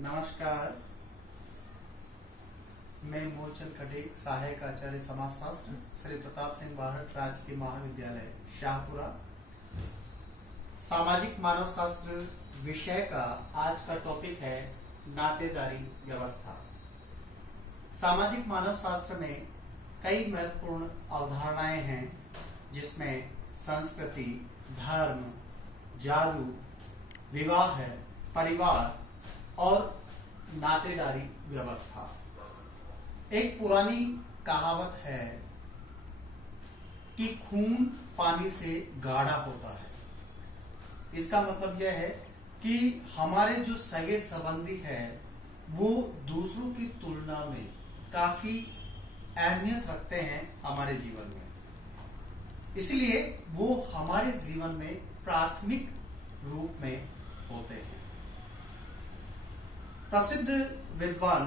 नमस्कार, मैं मूलचंद खटीक, सहायक आचार्य समाजशास्त्र, श्री प्रताप सिंह बाहट राजकीय महाविद्यालय शाहपुरा। सामाजिक मानव शास्त्र विषय का आज का टॉपिक है नातेदारी व्यवस्था। सामाजिक मानव शास्त्र में कई महत्वपूर्ण अवधारणाएं हैं, जिसमें संस्कृति, धर्म, जादू, विवाह, परिवार और नातेदारी व्यवस्था। एक पुरानी कहावत है कि खून पानी से गाढ़ा होता है। इसका मतलब यह है कि हमारे जो सगे संबंधी है वो दूसरों की तुलना में काफी अहमियत रखते हैं हमारे जीवन में, इसलिए वो हमारे जीवन में प्राथमिक रूप में होते हैं। प्रसिद्ध विद्वान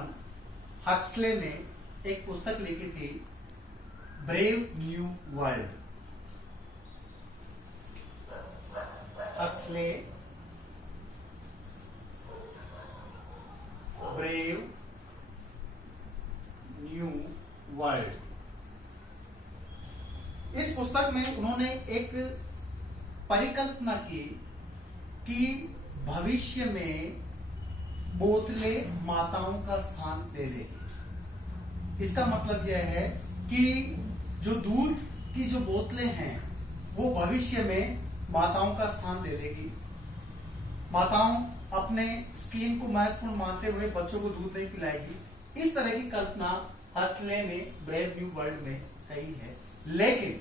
हक्सले ने एक पुस्तक लिखी थी, brave new world. Huxley brave new world. इस पुस्तक में उन्होंने एक परिकल्पना की कि भविष्य में बोतलें माताओं का स्थान ले लेगी। इसका मतलब यह है कि जो दूध की जो बोतलें हैं वो भविष्य में माताओं का स्थान ले लेगी। माताओं अपने स्किन को महत्वपूर्ण मानते हुए बच्चों को दूध नहीं पिलाएगी। इस तरह की कल्पना हक्सले ने ब्रेव न्यू वर्ल्ड में कही है। लेकिन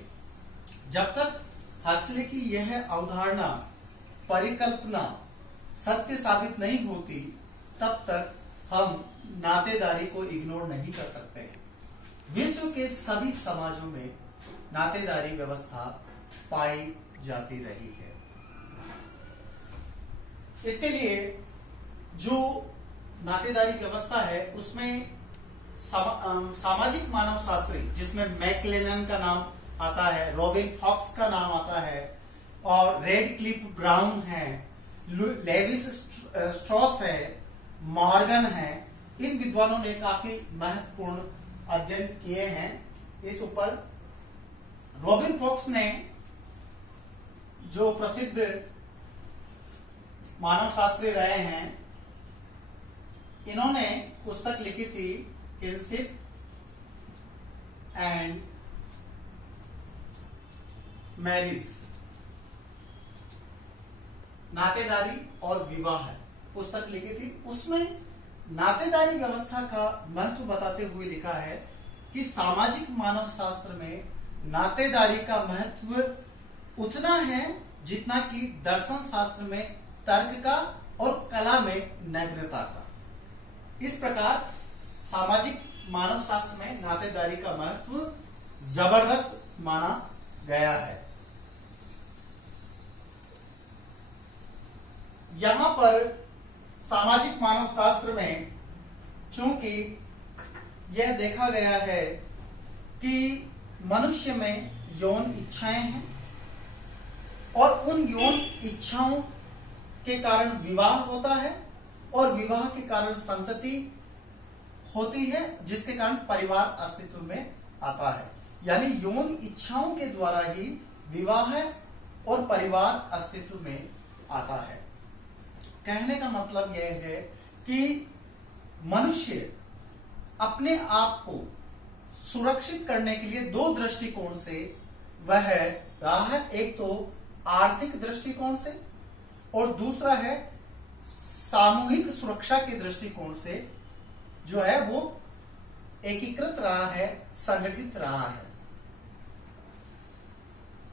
जब तक हक्सले की यह अवधारणा, परिकल्पना सत्य साबित नहीं होती, तब तक हम नातेदारी को इग्नोर नहीं कर सकते हैं। विश्व के सभी समाजों में नातेदारी व्यवस्था पाई जाती रही है। इसके लिए जो नातेदारी व्यवस्था है उसमें सामाजिक मानव शास्त्री, जिसमें मैकलेलन का नाम आता है, रॉबिन फॉक्स का नाम आता है और रेडक्लिफ ब्राउन है, लेविस स्ट्रॉस है, मॉर्गन है। इन विद्वानों ने काफी महत्वपूर्ण अध्ययन किए हैं इस ऊपर। रॉबिन फॉक्स ने, जो प्रसिद्ध मानव शास्त्री रहे हैं, इन्होंने पुस्तक लिखी थी किनशिप एंड मैरिज, नातेदारी और विवाह पुस्तक लिखी थी। उसमें नातेदारी व्यवस्था का महत्व बताते हुए लिखा है कि सामाजिक मानव शास्त्र में नातेदारी का महत्व उतना है जितना कि दर्शन शास्त्र में तर्क का और कला में नैतिकता का। इस प्रकार सामाजिक मानव शास्त्र में नातेदारी का महत्व जबरदस्त माना गया है। यहां पर सामाजिक मानव शास्त्र में चूंकि यह देखा गया है कि मनुष्य में यौन इच्छाएं हैं और उन यौन इच्छाओं के कारण विवाह होता है और विवाह के कारण संतति होती है, जिसके कारण परिवार अस्तित्व में आता है। यानी यौन इच्छाओं के द्वारा ही विवाह और परिवार अस्तित्व में आता है। कहने का मतलब यह है कि मनुष्य अपने आप को सुरक्षित करने के लिए दो दृष्टिकोण से वह रहा है। एक तो आर्थिक दृष्टिकोण से और दूसरा है सामूहिक सुरक्षा के दृष्टिकोण से, जो है वो एकीकृत रहा है, संगठित रहा है।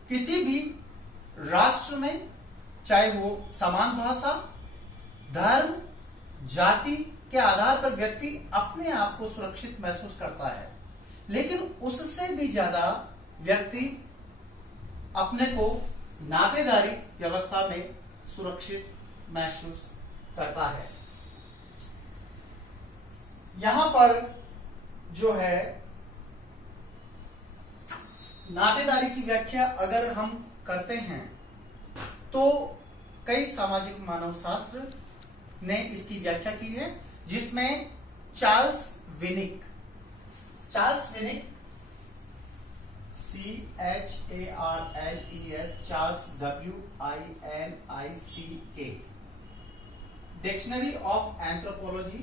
किसी भी राष्ट्र में चाहे वो समान भाषा, धर्म, जाति के आधार पर व्यक्ति अपने आप को सुरक्षित महसूस करता है, लेकिन उससे भी ज्यादा व्यक्ति अपने को नातेदारी व्यवस्था में सुरक्षित महसूस करता है। यहां पर जो है नातेदारी की व्याख्या अगर हम करते हैं तो कई सामाजिक मानव शास्त्र ने इसकी व्याख्या की है। जिसमें Charles Winick CHARLES, Charles WINICK, dictionary of anthropology,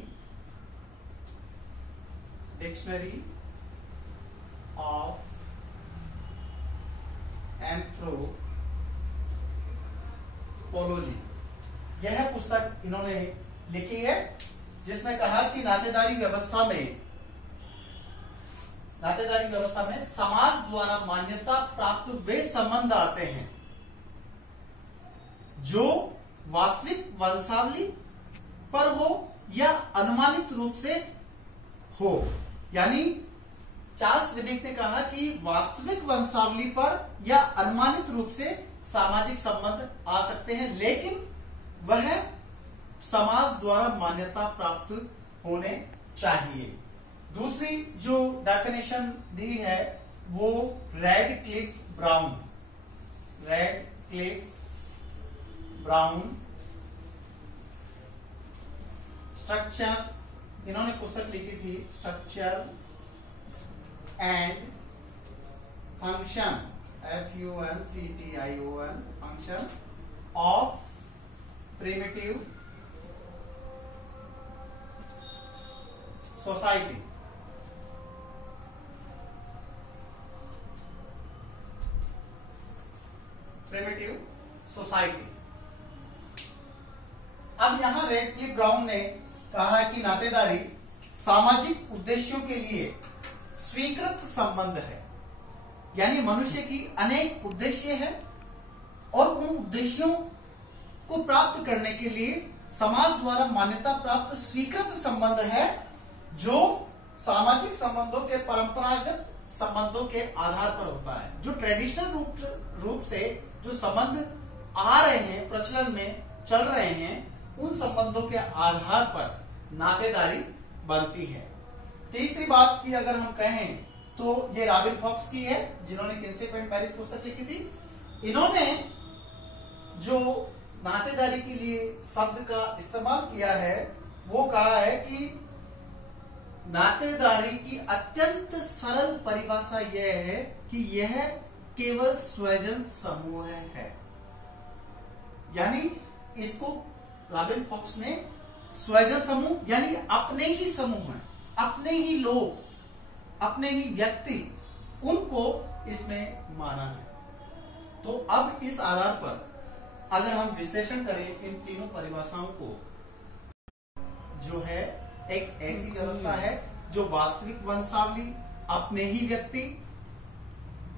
dictionary of anthropology, यह पुस्तक इन्होंने लिखी है, जिसमें कहा कि नातेदारी व्यवस्था में समाज द्वारा मान्यता प्राप्त वे संबंध आते हैं जो वास्तविक वंशावली पर हो या अनुमानित रूप से हो। यानी चार्ल्स विनिक ने कहा कि वास्तविक वंशावली पर या अनुमानित रूप से सामाजिक संबंध आ सकते हैं, लेकिन वह समाज द्वारा मान्यता प्राप्त होने चाहिए। दूसरी जो डेफिनेशन दी है वो रेडक्लिफ ब्राउन स्ट्रक्चर, इन्होंने पुस्तक लिखी थी structure and function FUNCTION function of primitive society. अब यहां रेडक्लिफ ब्राउन ने कहा कि नातेदारी सामाजिक उद्देश्यों के लिए स्वीकृत संबंध है, यानी मनुष्य की अनेक उद्देश्य है और उन उद्देश्यों को प्राप्त करने के लिए समाज द्वारा मान्यता प्राप्त स्वीकृत संबंध है, जो सामाजिक संबंधों के परंपरागत संबंधों के आधार पर होता है। जो ट्रेडिशनल रूप से जो संबंध आ रहे हैं, प्रचलन में चल रहे हैं, उन संबंधों के आधार पर नातेदारी बनती है। तीसरी बात की अगर हम कहें तो ये रॉबिन फॉक्स की है, जिन्होंने किनशिप एंड मैरिज पुस्तक लिखी थी। इन्होंने जो नातेदारी के लिए शब्द का इस्तेमाल किया है वो कहा है कि नातेदारी की अत्यंत सरल परिभाषा यह है कि यह केवल स्वजन समूह है। यानी इसको रॉबिन फॉक्स ने स्वजन समूह यानी अपने ही समूह है, अपने ही लोग, अपने ही व्यक्ति, उनको इसमें माना है। तो अब इस आधार पर अगर हम विश्लेषण करें इन तीनों परिभाषाओं को, जो है एक ऐसी व्यवस्था है जो वास्तविक वंशावली, अपने ही व्यक्ति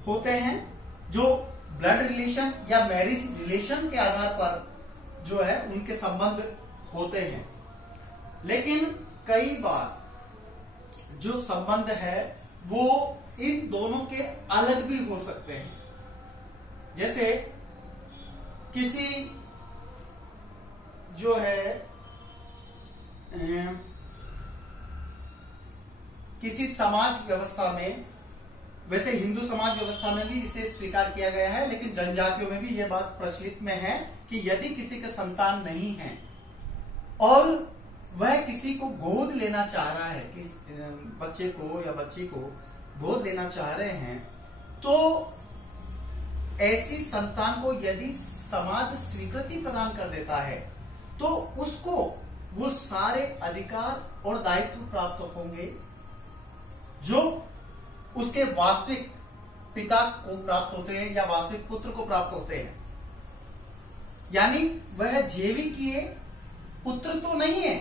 होते हैं, जो ब्लड रिलेशन या मैरिज रिलेशन के आधार पर जो है उनके संबंध होते हैं। लेकिन कई बार जो संबंध है वो इन दोनों के अलग भी हो सकते हैं। जैसे किसी जो है किसी समाज व्यवस्था में, वैसे हिंदू समाज व्यवस्था में भी इसे स्वीकार किया गया है, लेकिन जनजातियों में भी यह बात प्रचलित में है कि यदि किसी के संतान नहीं है और वह किसी को गोद लेना चाह रहा है, कि बच्चे को या बच्ची को गोद लेना चाह रहे हैं, तो ऐसी संतान को यदि समाज स्वीकृति प्रदान कर देता है तो उसको वो सारे अधिकार और दायित्व प्राप्त होंगे जो उसके वास्तविक पिता को प्राप्त होते हैं या वास्तविक पुत्र को प्राप्त होते हैं। यानी वह जैविकीय पुत्र तो नहीं है,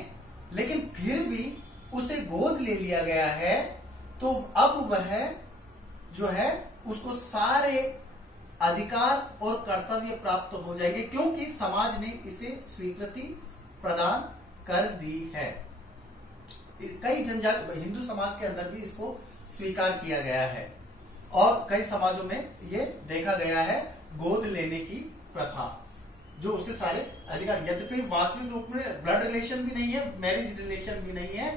लेकिन फिर भी उसे गोद ले लिया गया है, तो अब वह जो है उसको सारे अधिकार और कर्तव्य प्राप्त हो जाएंगे, क्योंकि समाज ने इसे स्वीकृति प्रदान कर दी है। कई जनजाति हिंदू समाज के अंदर भी इसको स्वीकार किया गया है और कई समाजों में ये देखा गया है गोद लेने की प्रथा, जो उसे सारे अधिकार, यद्यपि वास्तविक रूप में ब्लड रिलेशन भी नहीं है, मैरिज रिलेशन भी नहीं है,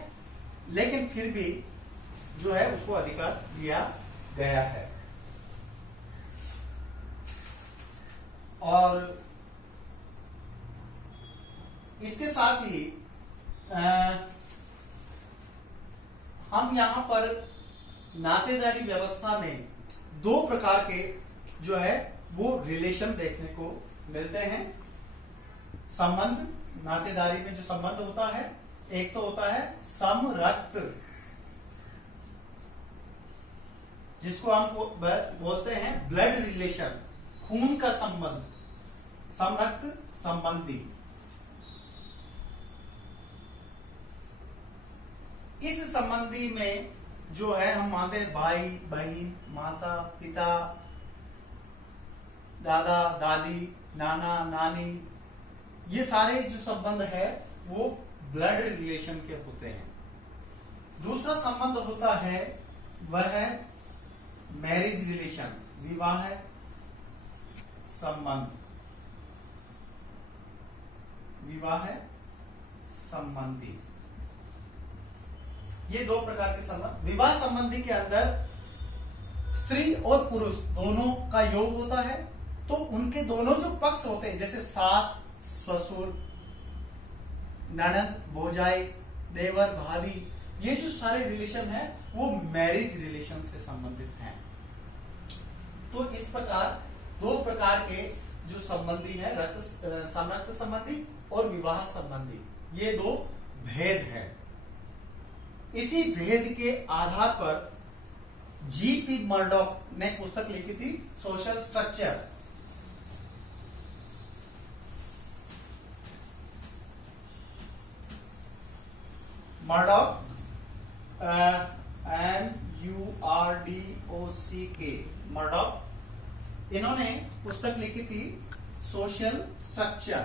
लेकिन फिर भी जो है उसको अधिकार दिया गया है। और इसके साथ ही हम यहाँ पर नातेदारी व्यवस्था में दो प्रकार के जो है वो रिलेशन देखने को मिलते हैं। संबंध, नातेदारी में जो संबंध होता है, एक तो होता है समरक्त, जिसको हम बोलते हैं ब्लड रिलेशन, खून का संबंध, समरक्त संबंधी। इस संबंधी में जो है हम मानते हैं भाई बहन, माता पिता, दादा दादी, नाना नानी, ये सारे जो संबंध है वो ब्लड रिलेशन के होते हैं। दूसरा संबंध होता है वह है मैरिज रिलेशन, विवाह संबंध, विवाह संबंधी। ये दो प्रकार के संबंध। विवाह संबंधी के अंदर स्त्री और पुरुष दोनों का योग होता है, तो उनके दोनों जो पक्ष होते हैं, जैसे सास ससुर, ननद भौजाई, देवर भाभी, ये जो सारे रिलेशन है वो मैरिज रिलेशन से संबंधित हैं। तो इस प्रकार दो प्रकार के जो संबंधी है, समरक्त संबंधी और विवाह संबंधी, ये दो भेद है। इसी भेद के आधार पर जीपी मर्डॉक ने पुस्तक लिखी थी social structure. Murdock, MURDOCK, Murdock, इन्होंने पुस्तक लिखी थी सोशल स्ट्रक्चर।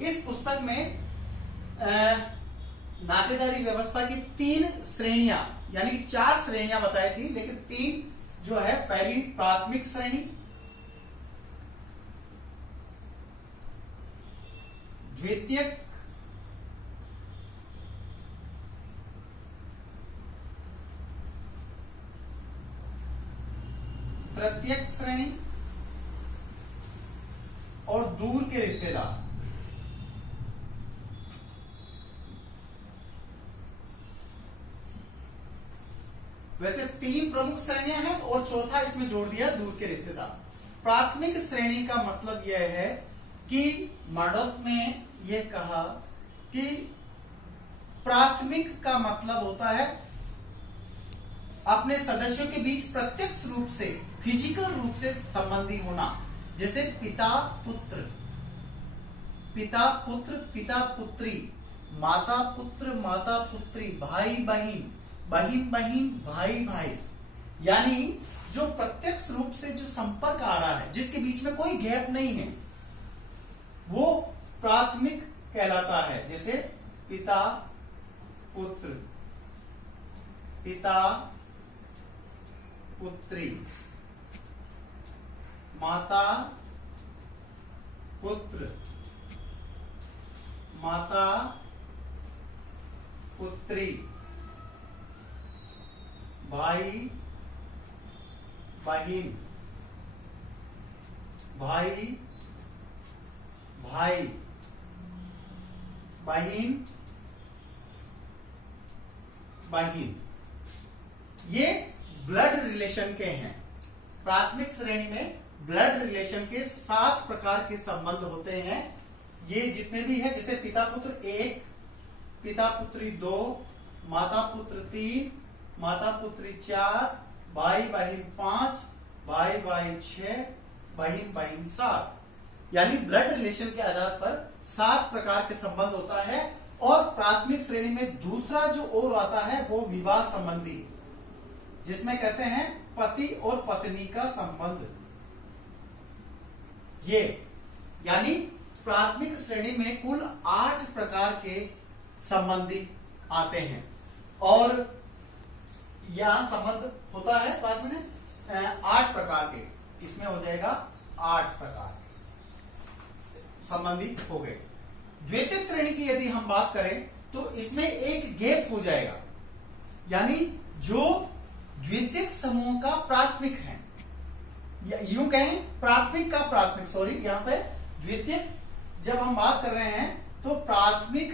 इस पुस्तक में नातेदारी व्यवस्था की 3 श्रेणियां, यानी कि 4 श्रेणियां बताई थी, लेकिन 3 जो है, पहली प्राथमिक श्रेणी, द्वितीयक, तृतीयक श्रेणी और दूर के रिश्तेदार। वैसे 3 प्रमुख श्रेणियां हैं और चौथा इसमें जोड़ दिया दूर के रिश्तेदार। प्राथमिक श्रेणी का मतलब यह है कि मर्डॉक ने यह कहा कि प्राथमिक का मतलब होता है अपने सदस्यों के बीच प्रत्यक्ष रूप से, फिजिकल रूप से संबंधी होना, जैसे पिता पुत्र, पिता पुत्र, पिता पुत्री, माता पुत्र, माता पुत्री, भाई बहन, बहन बहन, भाई भाई, यानी जो प्रत्यक्ष रूप से जो संपर्क आ रहा है, जिसके बीच में कोई गैप नहीं है, वो प्राथमिक कहलाता है। जैसे पिता पुत्र, पिता पुत्री, माता पुत्र, माता पुत्री, भाई बहन, भाई भाई, बहन बहन, ये ब्लड रिलेशन के हैं। प्राथमिक श्रेणी में ब्लड रिलेशन के 7 प्रकार के संबंध होते हैं। ये जितने भी हैं, जैसे पिता पुत्र 1, पिता पुत्री 2, माता पुत्र 3, माता पुत्री 4, भाई बहन 5, भाई भाई 6, बहन बहन 7, यानी ब्लड रिलेशन के आधार पर 7 प्रकार के संबंध होता है। और प्राथमिक श्रेणी में दूसरा जो और आता है वो विवाह संबंधी, जिसमें कहते हैं पति और पत्नी का संबंध। ये यानी प्राथमिक श्रेणी में कुल 8 प्रकार के संबंधी आते हैं, और यहां संबंध होता है प्राथमिक में 8 प्रकार के, इसमें हो जाएगा 8 प्रकार संबंधी हो गए। द्वितीयक श्रेणी की यदि हम बात करें तो इसमें एक गैप हो जाएगा, यानी जो द्वितीयक समूह का प्राथमिक है, या यूं कहें प्राथमिक का प्राथमिक, सॉरी, यहां पे द्वितीयक जब हम बात कर रहे हैं तो प्राथमिक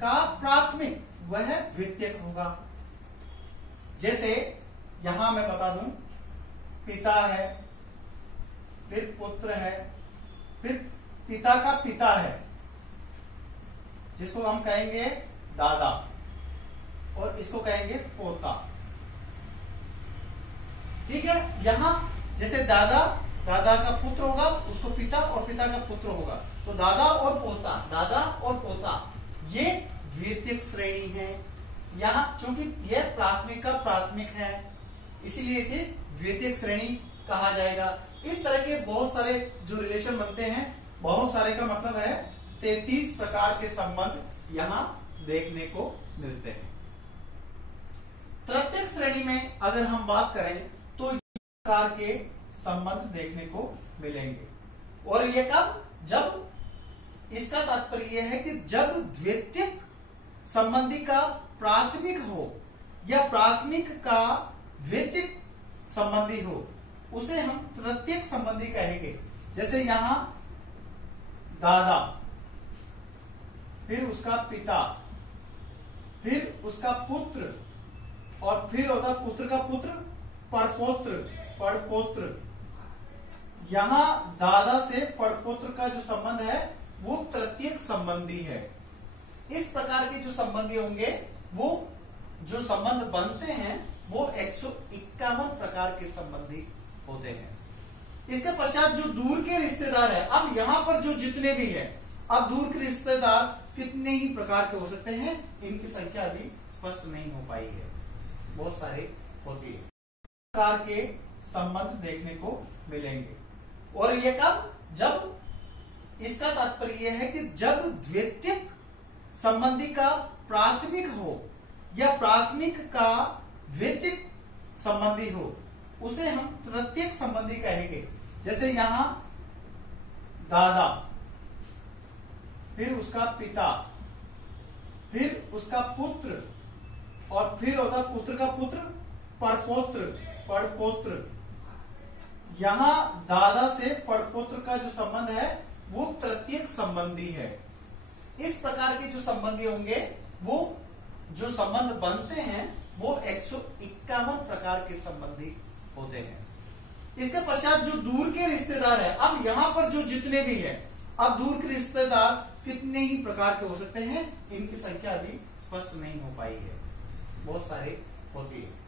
का प्राथमिक वह द्वितीयक होगा। जैसे यहां मैं बता दूं, पिता है, फिर पुत्र है, फिर पिता का पिता है जिसको हम कहेंगे दादा, और इसको कहेंगे पोता। ठीक है, यहां जैसे दादा का पुत्र होगा उसको पिता, और पिता का पुत्र होगा, तो दादा और पोता ये द्वितीयक श्रेणी है। यहां चूंकि यह प्राथमिक का प्राथमिक है इसीलिए इसे द्वितीयक श्रेणी कहा जाएगा। इस तरह के बहुत सारे जो रिलेशन बनते हैं, बहुत सारे का मतलब है 33 प्रकार के संबंध यहां देखने को मिलते हैं। तृतीयक श्रेणी में अगर हम बात करें तो प्रकार के संबंध देखने को मिलेंगे, और ये कब, जब इसका तात्पर्य यह है कि जब द्वितीयक संबंधी का प्राथमिक हो या प्राथमिक का द्वितीयक संबंधी हो, उसे हम तृतीयक संबंधी कहेंगे। जैसे यहां दादा, फिर उसका पिता, फिर उसका पुत्र, और फिर होता पुत्र का पुत्र पड़पोत्र। यहां दादा से पड़पोत्र का जो संबंध है वो तृतीयक संबंधी है। इस प्रकार के जो संबंधी होंगे, वो जो संबंध बनते हैं वो 151 प्रकार के संबंधी होते हैं। इसके पश्चात जो दूर के रिश्तेदार है, अब यहां पर जो जितने भी है, अब दूर के रिश्तेदार कितने ही प्रकार के हो सकते हैं, इनकी संख्या अभी स्पष्ट नहीं हो पाई है, बहुत सारे होती है। प्रकार के संबंध देखने को मिलेंगे, और ये कब, जब इसका तात्पर्य यह है कि जब द्वितीयक संबंधी का प्राथमिक हो या प्राथमिक का द्वितीयक संबंधी हो, उसे हम तृतीयक संबंधी कहेंगे। जैसे यहां दादा, फिर उसका पिता, फिर उसका पुत्र, और फिर होता पुत्र का पुत्र पड़पोत्र। यहां दादा से पड़पोत्र का जो संबंध है वो तृतीयक संबंधी है। इस प्रकार के जो संबंधी होंगे, वो जो संबंध बनते हैं वो 151 प्रकार के संबंधी होते हैं। इसके पश्चात जो दूर के रिश्तेदार है, अब यहां पर जो जितने भी है, अब दूर के रिश्तेदार कितने ही प्रकार के हो सकते हैं, इनकी संख्या अभी स्पष्ट नहीं हो पाई है, बहुत सारे होती है।